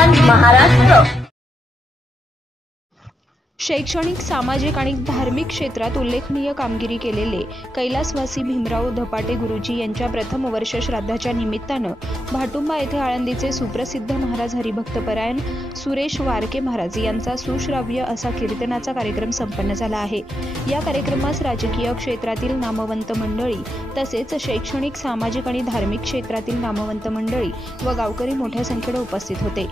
One Maharashtra. शैक्षणिक, सामाजिक आणि धार्मिक क्षेत्रात उल्लेखनीय कामगिरी केलेले कैलासवासी भीमराव धपाटे गुरुजी यांच्या प्रथम वर्ष श्राद्धाच्या निमित्तानं भाटुंबा येथे आळंदीचे सुप्रसिद्ध महाराज हरिभक्तपरायण सुरेश वारके महाराज यांचा सुश्राव्य असा कीर्तनाचा कार्यक्रम संपन्न झाला आहे। या कार्यक्रमास राजकीय क्षेत्रातील नामवंत मंडळी तसेच शैक्षणिक, सामाजिक आणि धार्मिक क्षेत्रातील नामवंत मंडळी व गावकरी मोठ्या संख्येने उपस्थित होते।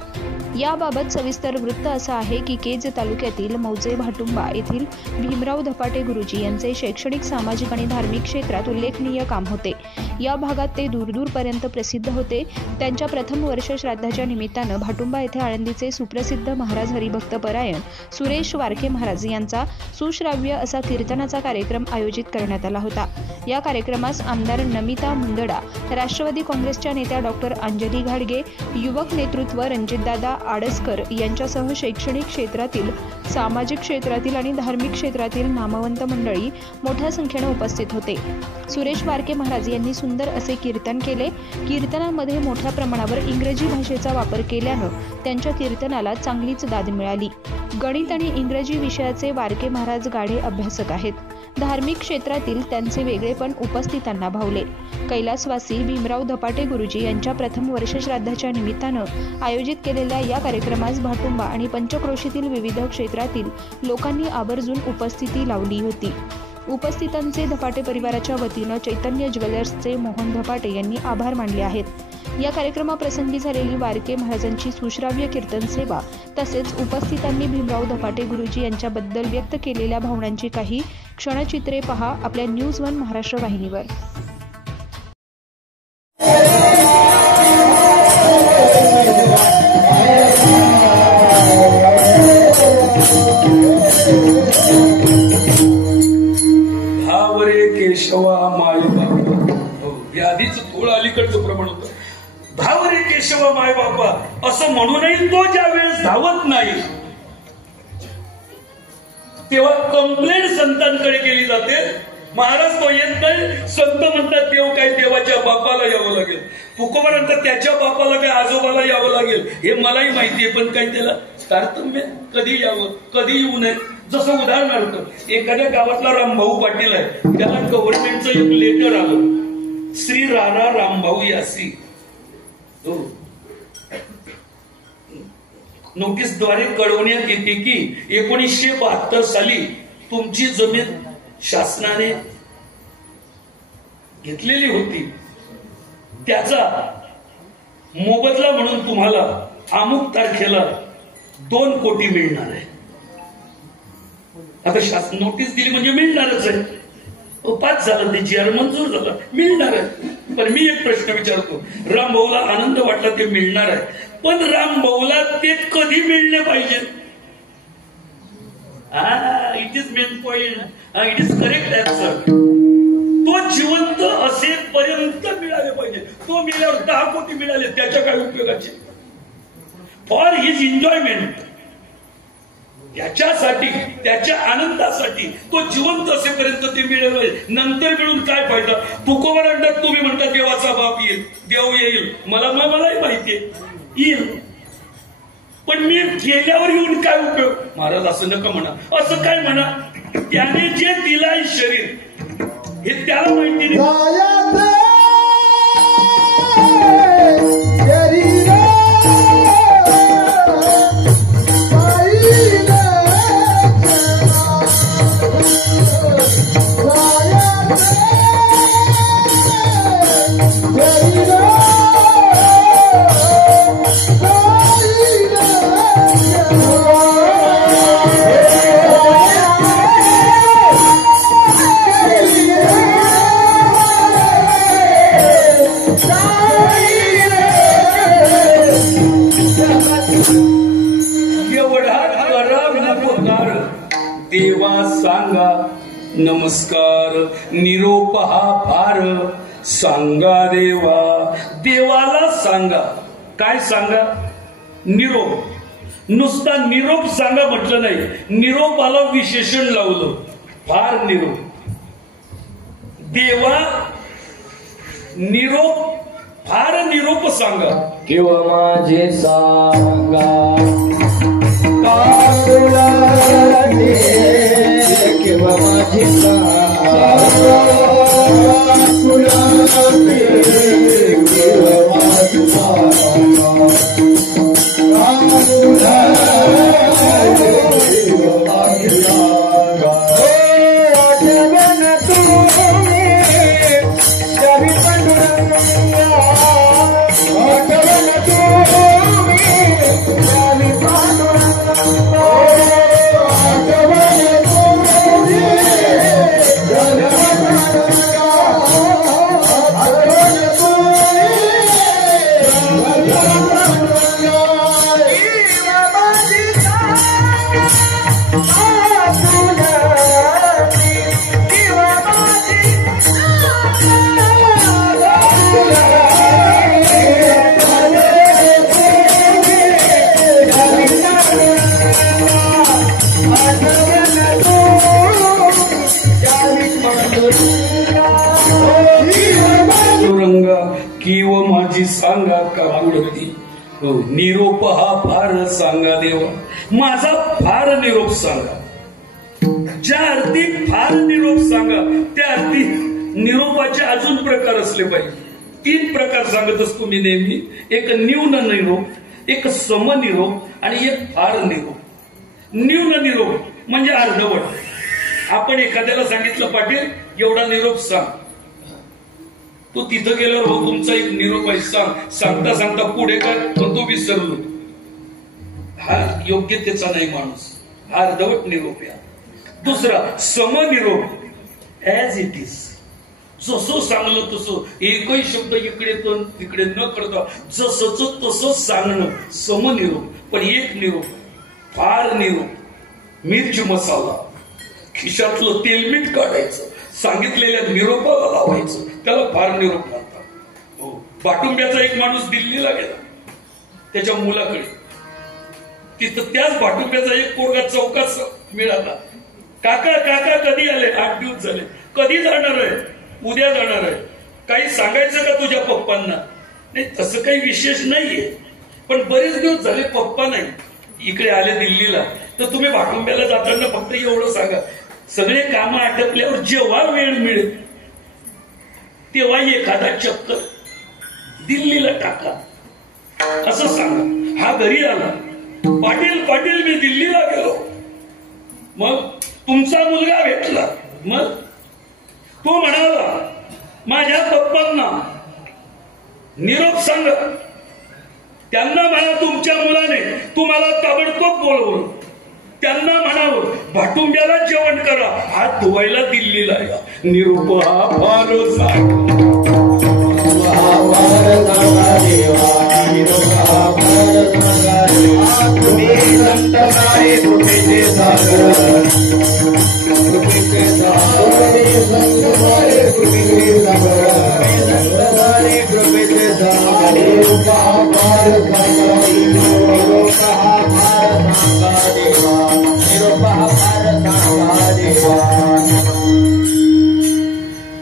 याबाबत सविस्तर वृत्त असं आहे की केज तालुक्यातील मौजे भाटुंबा येथील भीमराव धपाटे गुरुजी यांचे शैक्षणिक, सामाजिक आणि धार्मिक क्षेत्रात उल्लेखनीय काम होते। या भागात ते दूरदूरपर्यंत प्रसिद्ध होते। त्यांच्या प्रथम वर्ष श्राद्धाच्या निमित्तानं भाटुंबा येथे आळंदीचे सुप्रसिद्ध महाराज हरिभक्तपरायण सुरेश वारके महाराज यांचा सुश्राव्य असा कीर्तनाचा कार्यक्रम आयोजित करण्यात आला होता। या कार्यक्रमास आमदार नमिता मुंदडा, राष्ट्रवादी काँग्रेसच्या नेत्या डॉक्टर अंजली घाडगे, युवक नेतृत्व रणजितदादा आडसकर यांच्यासह शैक्षणिक क्षेत्रातील, सामाजिक क्षेत्रातील आणि धार्मिक क्षेत्रातील नामवंत मंडळी मोठ्या संख्येने उपस्थित होते। सुरेश वारके महाराज यांनी सुंदर असे कीर्तन केले। कीर्तनामध्ये मोठ्या प्रमाणावर इंग्रजी भाषेचा वापर केल्यानं त्यांच्या कीर्तनाला चांगलीच दाद मिळाली। गणित आणि इंग्रजी विषयाचे वारके महाराज गाढे अभ्यासक आहेत। धार्मिक क्षेत्रातील त्यांचे वेगळेपण उपस्थितांना भावले। कैलासवासी भीमराव धपाटे गुरुजी यांच्या प्रथम वर्ष श्राद्धाच्या निमित्तानं आयोजित केलेल्या या कार्यक्रमास भाटुंबा आणि पंचक्रोशीतील विविध क्षेत्रातील लोकांनी आवर्जून उपस्थिती लावली होती। उपस्थितांचे धपाटे परिवाराच्या वतीनं चैतन्य ज्वेलर्सचे मोहन धपाटे यांनी आभार मानले आहेत। या कार्यक्रमाप्रसंगी झालेली वारके महाराजांची सुश्राव्य कीर्तन सेवा तसेच उपस्थितांनी भीमराव धपाटे गुरुजी यांच्याबद्दल व्यक्त केलेल्या भावनांची काही क्षणचित्रे पहा आपल्या न्यूज वन महाराष्ट्र वाहिनीवर। भावरे केशवा माय बापा, या आधीच थोडं अलीकडचं प्रमाण होतं। भावरे केशवा माय बापा असं म्हणूनही तो ज्या वेळेस धावत नाही तेव्हा कंप्लेंट संतांकडे केली जाते। महाराज तो येत नाही, संत म्हणतात देव काय देवाच्या बापाला यावं लागेल, तुकोबानंतर त्याच्या बापाला काय आजोबाला यावं लागेल हे मलाही माहितीये, पण काय त्याला तारतम्य कधी यावं कधी येऊ नये। जसं उदाहरणार्थ एखाद्या गावातला रामभाऊ पाटील आहे, त्याला गव्हर्नमेंटचं एक लेटर आलं, श्री राणा रामभाऊ यासी नोटीसद्वारे कळवण्यात येते की 1972 साली तुमची जमीन शासनाने घेतलेली होती, त्याचा मोबदला म्हणून तुम्हाला अमुक तारखेला 2 कोटी मिळणार आहे। आता शासन नोटीस दिली म्हणजे मिळणारच आहे, 5 झालं ते जीआर मंजूर झालं, मिळणार आहे। पण मी एक प्रश्न विचारतो, रामभाऊला आनंद वाटला ते मिळणार आहे, पण रामभाऊला ते कधी मिळले पाहिजे? It is main point, it is correct answer. तो जिवंत असेपर्यंत मिळाले पाहिजे। तो मिळाल्यावर 10 कोटी मिळाले त्याच्या काय उपयोगाचे? फॉर हिज एन्जॉयमेंट, त्याच्यासाठी, त्याच्या आनंदासाठी तो जिवंत असेपर्यंत ते मिळेल, नंतर मिळून काय फायदा? तुकोबानंतर तुम्ही म्हणता देवाचा बाप येईल, देव येईल, मलाही माहितीये येईल, पण मी गेल्यावर येऊन काय उपयोग? महाराज असं नका म्हणा, असं काय म्हणा, त्याने जे दिलाय शरीर हे त्याला माहिती नाही। देवा सांगा नमस्कार, निरोप हा फार सांगा देवा, देवाला सांगा। काय सांगा? निरोप। नुसता निरोप सांगा म्हटलं नाही, निरोपाला विशेषण लावलं, फार निरोप। देवा निरोप फार निरोप सांगा किंवा माझे सांगा किंवा माझे किंवा माझी सांगा का आवडती निरोप हा फार सांगा देवा माझा फार निरोप सांगा ज्या अर्थी फार निरोप सांगा त्या अर्थी निरोपाचे अजून प्रकार असले पाहिजे 3 प्रकार सांगत असतो मी नेहमी एक न्यून निरोप एक समनिरोप आणि एक फार निरोप न्यून निरोप म्हणजे अर्धवट आपण एखाद्याला सांगितलं पाटील एवढा निरोप सांग तो तिथं गेल्यावर हो तुमचा एक निरोप आहे सांगता सांगता पुढे काय पण तो विसरलो हा योग्यतेचा नाही माणूस हा अर्धवट निरोप या दुसरा समनिरोप ऍज इट इज जसं सांगलं तसं एकही शब्द इकडे तिकडे न करता जसंच तसं सांगणं समनिरोप पण एक निरोप फार निरोप मिरची मसाला खिशातलं तेलमीठ काढायचं सांगितलेल्या निरोपाला लावायचं त्याला फार निरोप म्हणतात भाटुंब्याचा एक माणूस दिल्लीला गेला त्याच्या मुलाकडे तिथं त्याच भाटुंब्याचा एक पोरगा चौकात मिळाला काका काका कधी आले 8 दिवस झाले कधी जाणार आहे उद्या जाणार आहे काही सांगायचं का तुझ्या पप्पांना नाही तसं काही विशेष नाहीये पण बरेच दिवस झाले पप्पा नाही इकडे आले दिल्लीला तर तुम्ही भाटुंब्याला जाताना फक्त एवढं सांगा सगळे कामं आटपल्यावर जेव्हा वेळ मिळेल तेव्हा एखादा चक्कर दिल्लीला टाका असं सांगा हा घरी आला पाटील पाटील मी दिल्लीला गेलो मग तुमचा मुलगा भेटला मग तो म्हणाला माझ्या पप्पांना निरोप सांगा त्यांना म्हणा तुमच्या मुलाने तुम्हाला ताबडतोब बोलवलं त्यांना म्हणावं भाटुंब्याला जेवण करा हात धुवायला दिल्लीला या निरोप हा फार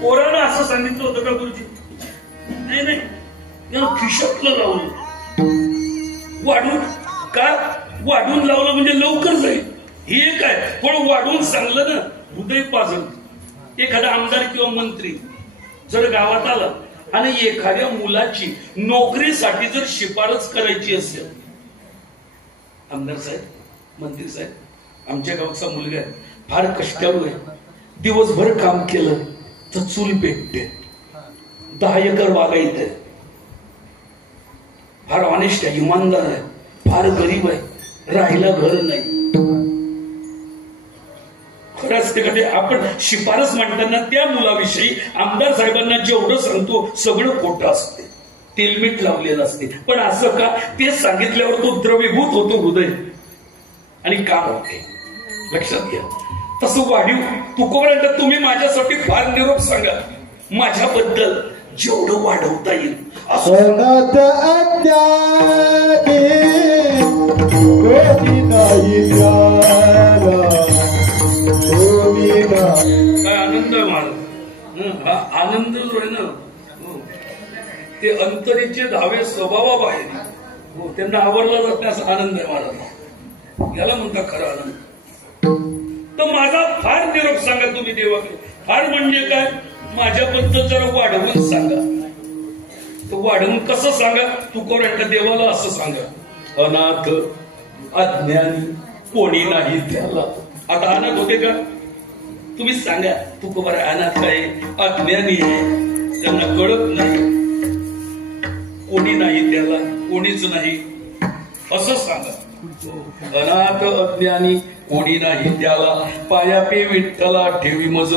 पोरानं असं सांगितलं होतं का गुरुजी नाही नाही याला खिशातलं लावलं वाढून का वाढून लावलं म्हणजे लवकर जाईल हे काय पण वाढून सांगलं ना हृदय पाजल एखादा आमदार किंवा मंत्री जर गावात आला आणि एखाद्या मुलाची नोकरीसाठी जर शिफारस करायची असेल आमदार साहेब मंत्री साहेब आमच्या गावचा मुलगा आहे फार कष्टाळू आहे दिवसभर काम केलं तर चूल पेटते 10 एकर बागायत आहे फार ऑनेस्ट आहे इमानदार आहे फार गरीब आहे राहायला घर नाही खरंच ते कधी आपण शिफारस म्हणताना त्या मुलाविषयी आमदार साहेबांना जेवढं सांगतो सगळं खोटं असते तेलमीठ लावलेलं असते पण असं का ते सांगितल्यावर तो द्रवीभूत होतो हृदय आणि काम होते लक्षात घ्या तसं वाढीव तुकोबरांना तुम्ही माझ्यासाठी फार निरोप सांगा माझ्याबद्दल जेवढं वाढवता येईल काय आनंद आहे मला हा आनंद जो आहे ना ते अंतरीचे धावे स्वभावाबाहेर हो, त्यांना आवरला जात नाही असा आनंद आहे मला, याला म्हणता खरा आनंद. तर माझा फार निरोप सांगा तुम्ही देवाकडे. फार म्हणजे काय, माझ्याबद्दल जरा वाढवून सांगा. तर वाढवून कसं सांगा, तुकोबांच्या देवाला असं सांगा, अनाथ अज्ञानी कोणी नाही त्याला. आता अनाथ होते का तुम्ही सांगा, तुकोबा अनाथ आहे, अज्ञानी आहे, त्यांना कळत नाही, कोणी नाही त्याला, कोणीच नाही असं सांगा. अनाथ अज्ञानी कोणी नाही त्याला, पायापे विठ्ठला ठेवी मज,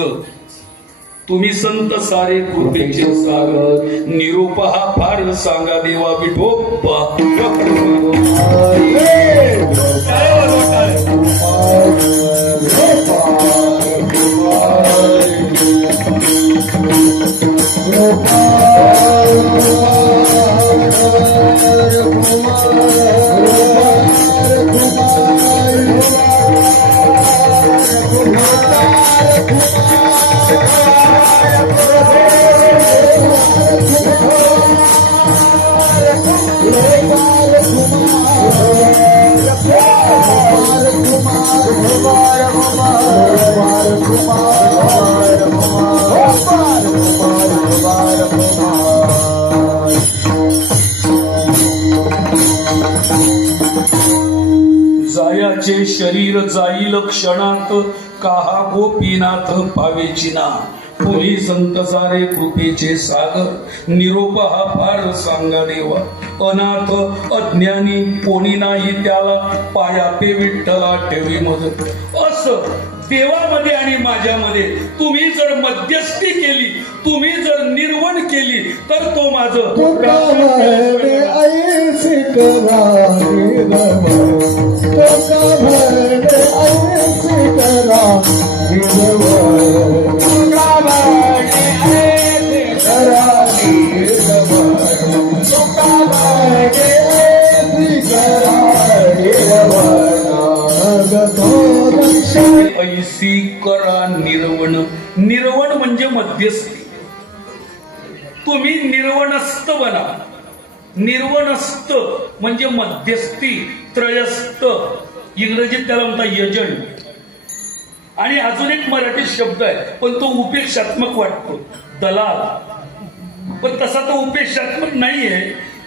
तुम्ही संत सारे कृपेचे सागर, निरोप हा फार सांगा देवा विठोबा. जायाचे शरीर जाईल क्षणात, काहा गोपीनाथ पावेची ना, फुली संत सारे कृपेचे सागर, निरोप हा फार सांगा देवा. अनाथ अज्ञानी कोणी नाही त्याला, पायापे विठ्ठला ठेवी मदत. असं देवामध्ये आणि माझ्यामध्ये तुम्ही जर मध्यस्थी केली, तुम्ही जर निर्वण केली, तर तो माझं ऐसी करा निर्वण. निर्वण म्हणजे मध्यस्थी. तुम्ही निर्वणस्थ बना. निर्वणस्थ म्हणजे मध्यस्थी, त्रयस्थ, इंग्रजीत त्याला म्हणतात एजंट. आणि अजून एक मराठी शब्द आहे, पण तो उपेक्षात्मक वाटतो, दलाल. पण तसा तो उपेक्षात्मक नाहीये,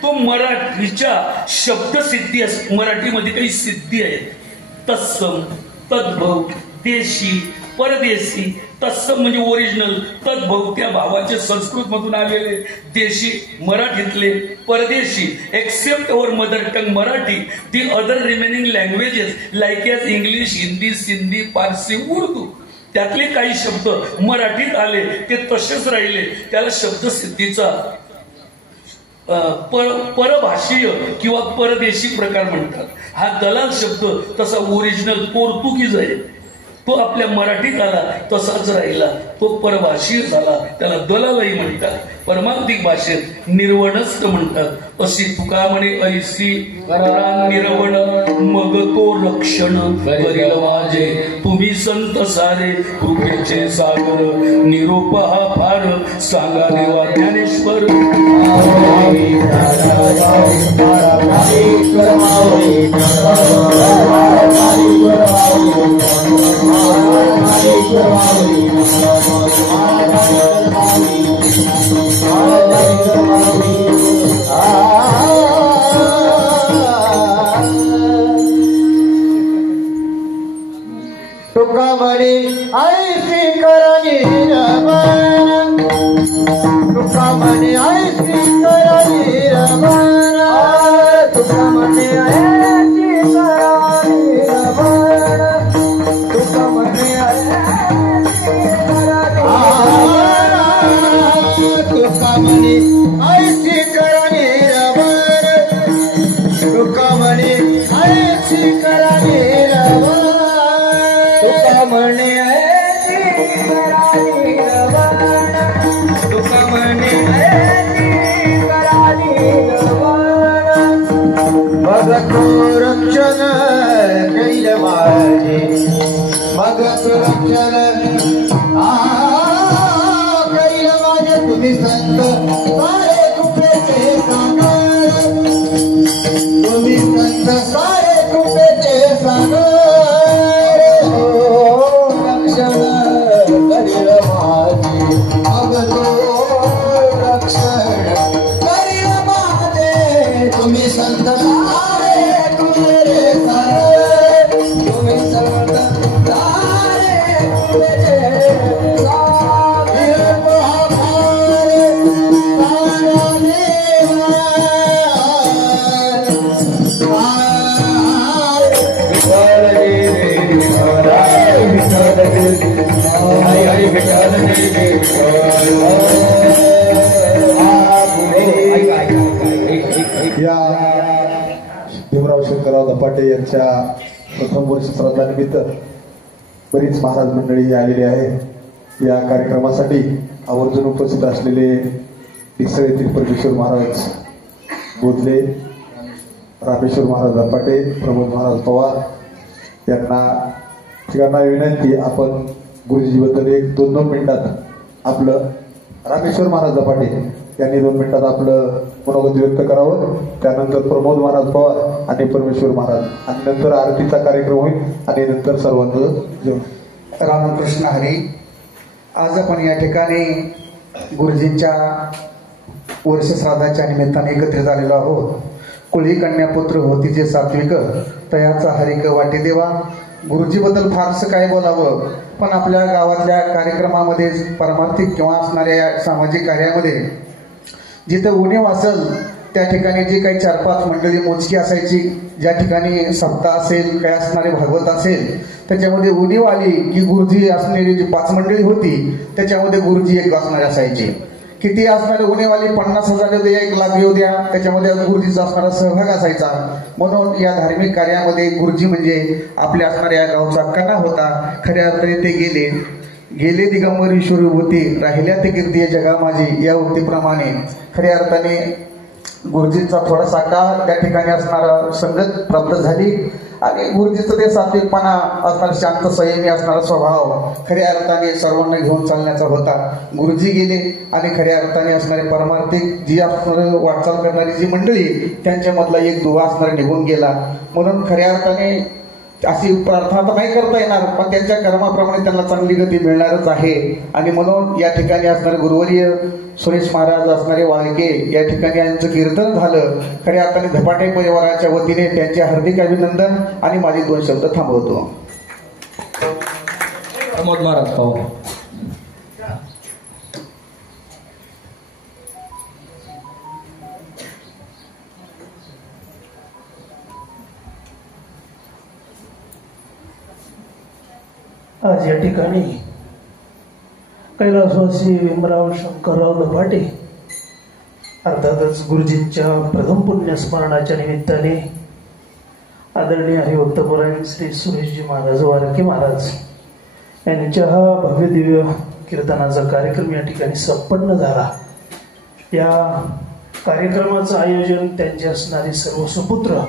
तो मराठीच्या शब्दसिद्धी असते. मराठीमध्ये काही सिद्धी आहेत, तत्सम, तद्भव, देशी, परदेशी. तत्सम म्हणजे ओरिजिनल, तद्भव त्या भावाचे संस्कृत मधून आलेले, देशी मराठीतले, परदेशी except our mother tongue Marathi, the other remaining languages like as English, Hindi, Sindhi, Parsi, Urdu. त्यातले काही शब्द मराठीत आले ते तसेच राहिले, त्याला शब्दसिद्धीचा परभाषीय किंवा परदेशी प्रकार म्हणतात. हा दलाल शब्द तसा ओरिजिनल पोर्तुगीज आहे, तो आपल्या मराठीत आला तसाच राहिला, तो परभाषीय झाला, त्याला दलालही म्हणतात. परमार्थिक भाषेत निर्वणस्थ म्हणतात. अशी तुका म्हणे ऐसी करा निर्वण, मग तो लक्षण करील माझे, तुम्ही संत सारे कृपेचे सागर, निरोप हा फार सांगा देवा ज्ञानेश्वर. तुका म्हणे ऐसी करणी रमण, तुका म्हणे ऐसी करणी रमण, तुका म्हणे ऐसी करणी रमण, तुका म्हणे तुका म्हणे ऐसी करणी रमण, तुका म्हणे ऐसी करणी रमण, तुका म्हणे ऐसी करणी रमण, तुका म्हणे ऐसी करणी रमण. भगतो रक्षण कैल माझे, भगतो रक्षण कैल माझे, तुम्ही संत सारे कृपेचे सागर तुम्ही संत सारे कृपेचे सागर रक्षण करील माझे अब तो रक्षण करील माझे तुम्ही संत सारे कृपेचे सागर तुम्ही संत सारे कृपेचे या भीमराव शंकरराव धपाटे यांच्या प्रथम वर्ष श्राद्धानिमित्त बरीच महाराज मंडळी आलेली आहे. या कार्यक्रमासाठी आवर्जून उपस्थित असलेले डिक्सळ येथील परमेश्वर महाराज बोधले, रामेश्वर महाराज धपाटे, प्रमोद महाराज पवार यांना विनंती, आपण गुरुजीबद्दल 1-2 मिनिटात आपलं, रामेश्वर महाराज धपाटे यांनी 2 मिनिटात आपलं मनोगत व्यक्त करावं. त्यानंतर प्रमोद महाराज पवार आणि परमेश्वर महाराज, आणि नंतर आरतीचा कार्यक्रम होईल आणि नंतर सर्वांचं जेवण. रामकृष्ण हरी. आज आपण या ठिकाणी गुरुजींच्या वर्षश्राद्धाच्या निमित्ताने एकत्रित झालेलो आहोत. कुळी कन्यापुत्र होती जे सात्विक, तयाचा हरिक वाटे देवा. गुरुजीबद्दल फारसं काय बोलावं, पण आपल्या गावातल्या कार्यक्रमामध्ये, परमार्थिक किंवा असणाऱ्या या सामाजिक कार्यामध्ये जिथं उणीव असेल त्या ठिकाणी जी काही 4-5 मंडळी मोजकी असायची, ज्या ठिकाणी सप्ताह असेल, काय असणारे भागवत असेल, त्याच्यामध्ये उणीव आली की गुरुजी असणारी जी 5 मंडळी होती त्याच्यामध्ये गुरुजी 1 असणारे असायचे. किती असणारे उणीवाली 50,000 येऊ द्या, 1,00,000 येऊ द्या, त्याच्यामध्ये गुरुजीचा असणारा सहभाग असायचा. म्हणून या धार्मिक कार्यामध्ये गुरुजी म्हणजे आपल्या असणाऱ्या या गावचा कणा होता. खऱ्या अर्थाने ते गेले दिगंबर ईश्वरी होते, राहिल्या ते कीर्ती जगा माझी, या उक्तीप्रमाणे खऱ्या अर्थाने गुरुजींचा थोडासा काळ त्या ठिकाणी असणारा संगत प्राप्त झाली आणि गुरुजीचं ते सात्विकपणा असणारा, शांत संयमी असणारा स्वभाव खऱ्या अर्थाने सर्वांना घेऊन चालण्याचा होता. गुरुजी गेले आणि खऱ्या अर्थाने असणारे परमार्थिक जी असणारे वाटचाल करणारी जी मंडळी, त्यांच्यामधला एक दुवा असणारा निघून गेला. म्हणून खऱ्या अर्थाने अशी प्रार्थना तर नाही करता येणार, पण त्यांच्या कर्माप्रमाणे त्यांना चांगली गती मिळणारच आहे. आणि म्हणून या ठिकाणी असणारे गुरुवर्य सुरेश महाराज असणारे वाळके या ठिकाणी यांचं कीर्तन झालं. खऱ्या अर्थाने धपाटे परिवाराच्या वतीने त्यांचे हार्दिक अभिनंदन आणि माझे 2 शब्द थांबवतो. प्रमोद महाराज पवार. आज या ठिकाणी कैलासवासी भीमराव शंकरराव धपाटे, अर्थातच गुरुजींच्या प्रथम पुण्यस्मरणाच्या निमित्ताने आदरणीय हरिभक्तपुराण श्री सुरेशजी महाराज वारके महाराज यांच्या हा भव्य दिव्य कीर्तनाचा कार्यक्रम या ठिकाणी संपन्न झाला. या कार्यक्रमाचं आयोजन त्यांचे असणारे सर्व सुपुत्र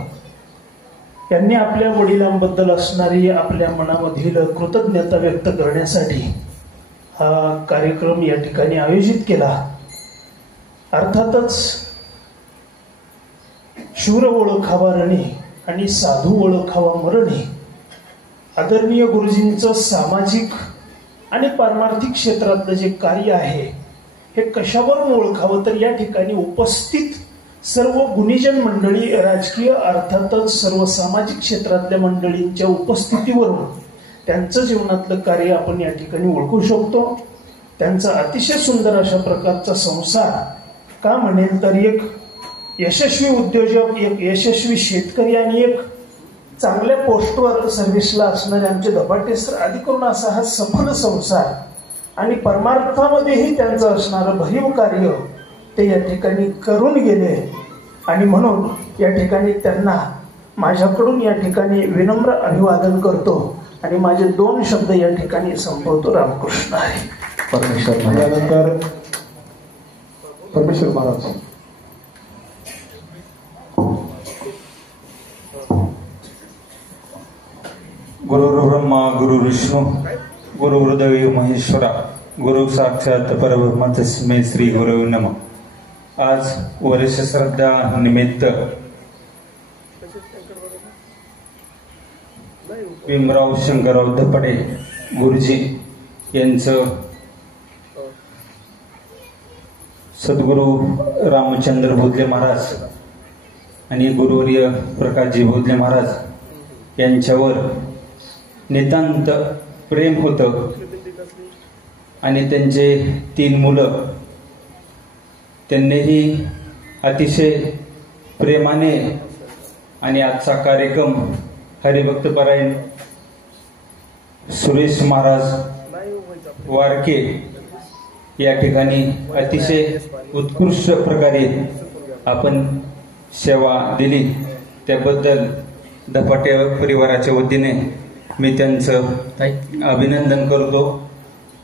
यांनी आपल्या वडिलांबद्दल असणारी आपल्या मनामधील कृतज्ञता व्यक्त करण्यासाठी हा कार्यक्रम या ठिकाणी आयोजित केला. अर्थातच शूर ओळखावा रणे आणि साधू ओळखावा मरणे, आदरणीय गुरुजींचं सामाजिक आणि पारमार्थिक क्षेत्रातलं जे कार्य आहे हे कशावरून ओळखावं, तर या ठिकाणी उपस्थित सर्व गुणीजन मंडळी, राजकीय अर्थातच सर्व सामाजिक क्षेत्रातल्या मंडळींच्या उपस्थितीवरून त्यांचं जीवनातलं कार्य आपण या ठिकाणी ओळखू शकतो. त्यांचा अतिशय सुंदर अशा प्रकारचा संसार, का म्हणेल तर एक यशस्वी उद्योजक, एक यशस्वी शेतकरी आणि एक चांगल्या पोस्टवर सर्व्हिसला असणारे आमचे धपाटे सर, आदी करून असा हा सफल संसार आणि परमार्थामध्येही त्यांचं असणारं भरीव कार्य ते या ठिकाणी करून गेले. आणि म्हणून या ठिकाणी त्यांना माझ्याकडून या ठिकाणी विनम्र अभिवादन करतो आणि माझे 2 शब्द या ठिकाणी संपवतो. रामकृष्ण हरी. परमेश्वर. यानंतर परमेश्वर महाराज. गुरुर्ब्रह्मा गुरुर्विष्णू गुरुर्देव महेश्वरा गुरु साक्षात परब्रह्म तस्मै श्री गुरवे नमः. आज वर्ष श्रद्धा निमित्त भीमराव शंकरराव धपाटे गुरुजी यांचं सद्गुरू रामचंद्र भोदले महाराज आणि गुरुवर्य प्रकाशजी भोदले महाराज यांच्यावर नितांत प्रेम होतं आणि त्यांचे 3 मुलं त्यांनीही अतिशय प्रेमाने आणि आजचा कार्यक्रम हरिभक्तपरायण सुरेश महाराज वारके या ठिकाणी अतिशय उत्कृष्ट प्रकारे आपण सेवा दिली त्याबद्दल धपाटे परिवाराच्या वतीने मी त्यांचं अभिनंदन करतो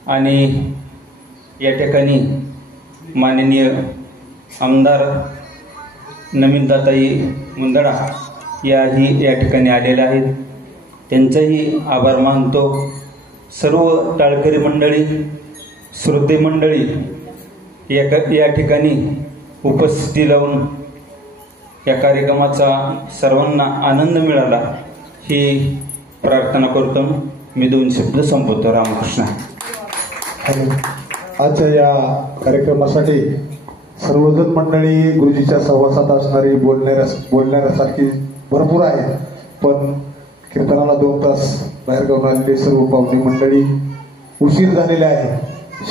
आणि या ठिकाणी माननीय आमदार नमिताताई मुंदडा याही या ठिकाणी आलेल्या आहेत त्यांचाही आभार मानतो. सर्व टाळकरी मंडळी श्रोते मंडळी या ठिकाणी उपस्थिती लावून या कार्यक्रमाचा सर्वांना आनंद मिळाला ही प्रार्थना करतो. मी 2 शब्द संपवतो. रामकृष्ण. आजच्या या कार्यक्रमासाठी सर्वजण मंडळी गुरुजीच्या सहवासात असणारी बोलण्यासारखी भरपूर आहे, पण कीर्तनाला 2 तास बाहेर गावून आलेले सर्व पाहुणे मंडळी उशीर झालेले आहे.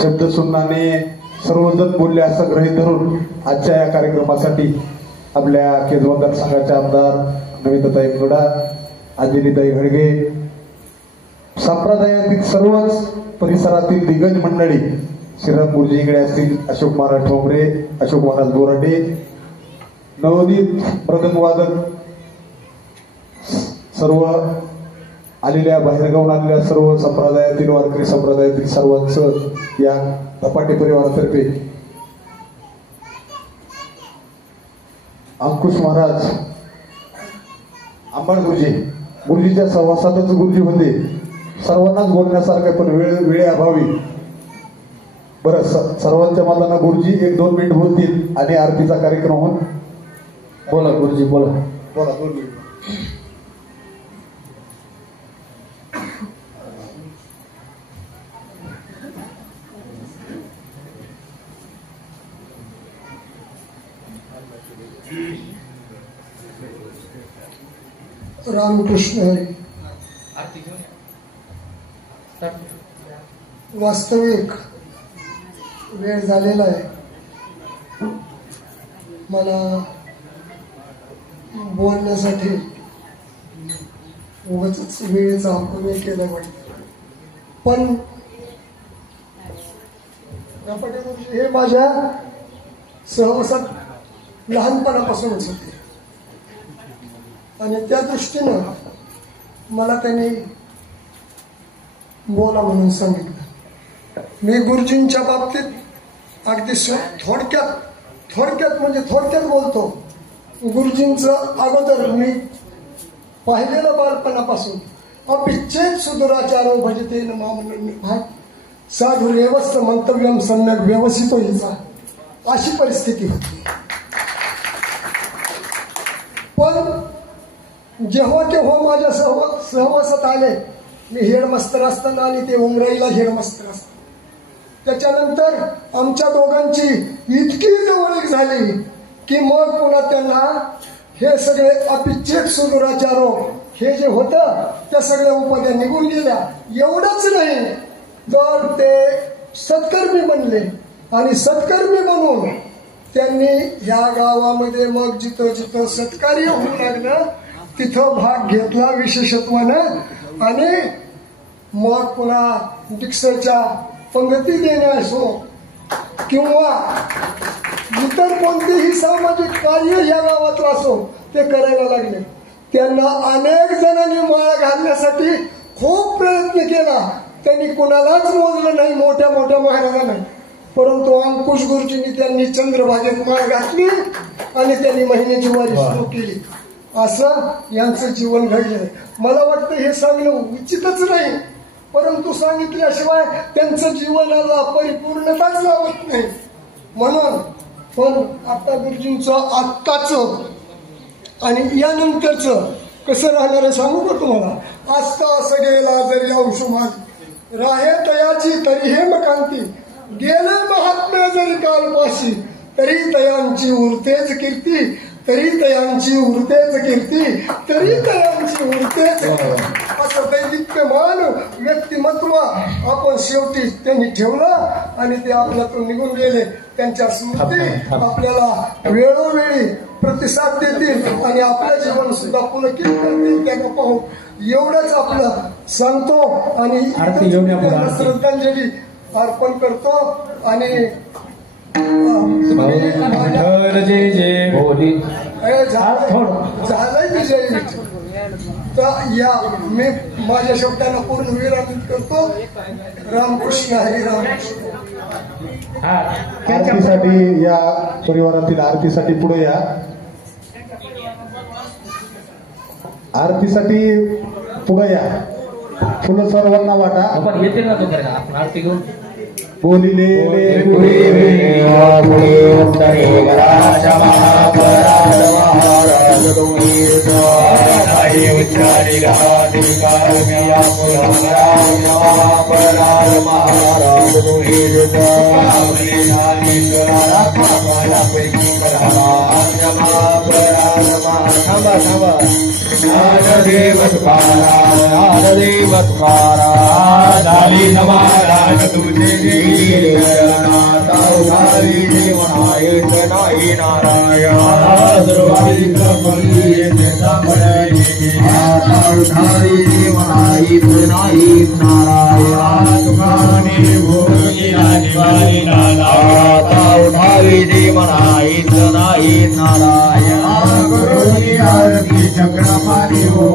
शब्द सुन्नाने सर्वजण बोलले असं गृहीत धरून आजच्या या कार्यक्रमासाठी आपल्या केज मतदारसंघाचे आमदार नमिताताई मुंदडा, अंजलीताई घडगे, संप्रदायातील सर्वच परिसरातील दिग्गज मंडळी श्रीराम गुरुजी इकडे असतील, अशोक महाराज ठोंबरे, अशोक महाराज बोराडे, नवोदित मृदंगवादक, सर्व आलेल्या बाहेरगावून आलेल्या सर्व संप्रदायातील वारकरी संप्रदायातील सर्वांचं या धपाटे परिवारातर्फे अंकुश महाराज अंबाड गुरुजीच्या सहवासातच गुरुजी होते. सर्वांनाच बोलण्यासारखं पण वेळेअभावी बरं सर्वांच्या मतांना गुरुजी 1-2 मिनिट बोलतील आणि आरतीचा कार्यक्रम होऊन बोला गुरुजी बोला 2 मिनिट. रामकृष्ण हरी. वास्तविक वेळ झालेला आहे. मला बोलण्यासाठी उगाच वेळेचा अपव्यय केला वाटतं, पण हे माझ्या सहवासात लहानपणापासूनच होते आणि त्या दृष्टीनं मला त्यांनी बोला म्हणून सांगितलं. मी गुरुजींच्या बाबतीत अगदी थोडक्यात बोलतो. गुरुजींचं अगोदर मी पाहिलेलं बालपणापासून अपिच्छेद सुदुराचारो भजते मामूल साधुरेवस्त मंतव्यम सम्यक व्यवसितो हिचा अशी परिस्थिती होती. पण जेव्हा माझ्या सहवासात आले, मी हेडमास्तर असताना आणि ते उमराईला हेडमास्तर असताना, त्याच्यानंतर आमच्या दोघांची इतकी जवळीक झाली की मग पुन्हा त्यांना हे सगळे अपिच्छेद सुदुराचारो हे जे होतं त्या सगळ्या उपाध्या निघून गेल्या. एवढंच नाही, तर ते सत्कर्मी बनले आणि सत्कर्मी बनून त्यांनी ह्या गावामध्ये मग जिथं सत्कार्य होऊ लागलं तिथं भाग घेतला विशेषत्वानं. आणि मग पुन्हा डिक्सरच्या पंगती देणे असो किंवा इतर कोणतेही सामाजिक कार्य या गावात असो ते करायला लागले. त्यांना अनेक जणांनी माळा घालण्यासाठी खूप प्रयत्न केला. त्यांनी कुणालाच मोजलं नाही, मोठ्या महाराजांना, परंतु अंकुश गुरुजींनी त्यांनी चंद्रभागेत माळ घातली आणि त्यांनी महिन्याची वारी सुरू केली. असं यांचं जीवन घडलं. मला वाटतं हे सांगणं उचितच नाही, परंतु सांगितल्याशिवाय त्यांचं जीवनाला परिपूर्णताच लावत नाही. म्हणून पण आता गुरुजींचं आत्ताचं आणि यानंतरचं कसं राहणार आहे सांगू का तुम्हाला. आस्ता असं गेला जरी अंशुमान राहे तयाची तरी हे मकांती गेले महात्म्य जरी कालपाशी तरी तयांची उरतेच कीर्ती तरी तयांची उरतेच कीर्ती तरी तयांची उरतेच असं दैदिप्यमान व्यक्तिमत्व आपण शेवटी त्यांनी ठेवलं आणि ते आपल्यातून निघून गेले. त्यांच्या स्मृती आपल्याला वेळोवेळी प्रतिसाद देतील आणि आपलं जीवन सुद्धा पुलकित करतील. त्याला पाहून एवढंच आपलं सांगतो आणि श्रद्धांजली अर्पण करतो. आणि झालंय विजय. तर या मी माझ्या शब्दाला पूर्ण विरामित करतो. रामकृष्ण हरी रामकृष्ण. आरतीसाठी या परिवारातील आरतीसाठी पुढे या. आरतीसाठी पुढे या. फुलं सर्वांना वाटा. आपण येते ना तो आपण आरती घेऊन बोलिले चक्रपाणी हो